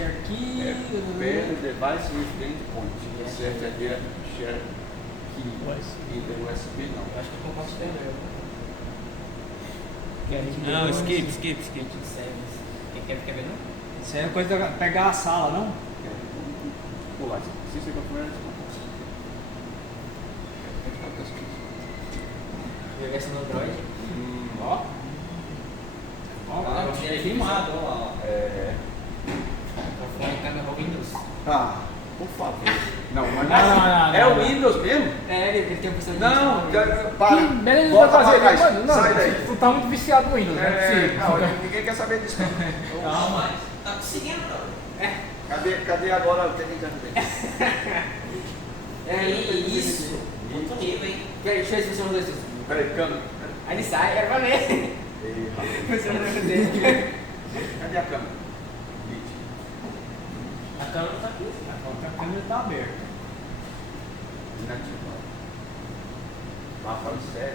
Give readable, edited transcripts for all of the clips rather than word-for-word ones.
share key. Pair the device with the endpoint. Certo, aqui é share key. E the USB não. Eu acho que é compartilhador. Não, skip. Quer ver não? Isso aí é coisa de pegar a sala, não? Pular. Se você confirmar, Jogar essa no Android. Ó. Ó, é filmado, ó lá. Microfone, câmera, Windows. Ah, por favor. Não, mas Não. é o Windows mesmo? É, ele tem a opção de... Não, para. Beleza, vai Volta fazer. pra trás. Não, Sai daí. tu tá muito viciado no Windows, né? Não, ninguém quer saber disso. Não. Calma, tá conseguindo, não. Cadê agora o que a gente já Isso. Muito nível, hein? Deixa eu ver se funciona os dois. Peraí, câmera. Aí ele sai, era pra ver. Funciona o negócio dele. Cadê a câmera? A câmera tá aqui. A câmera tá aberta. Inativo. Mapa 7.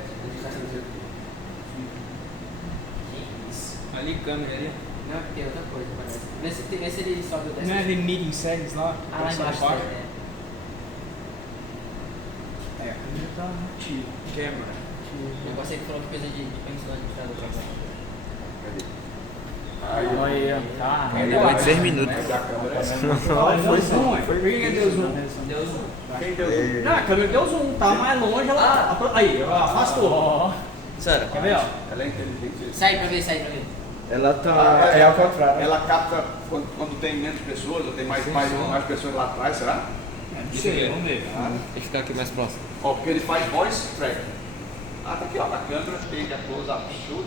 Que isso. Ali, câmera ali. Não, tem outra coisa, parece. Vê se ele sobe o décimo. Não é de meeting settings lá? Ah, lá embaixo, né? É, a câmera tá ativa. Câmera. O negócio aí que falou que precisa de pensilão de cada outra. Aí, tá. Demorou 16 minutos. Foi zoom, foi quem deu zoom? Deu zoom. Quem deu zoom? Não, a câmera deu zoom, tá mais longe, ela. Aí, ela afastou. Sério? Quer ver, ó? Ela é inteligente. Sai pra ver. Ela tá. É ao contrário. Ela capta quando tem menos pessoas, ou tem mais pessoas lá atrás, será? Não sei, vamos ver. Deixa eu ficar aqui mais próximo. Ó, porque ele faz voice track. Ah, tá aqui, ó. A câmera tem a close up shoot.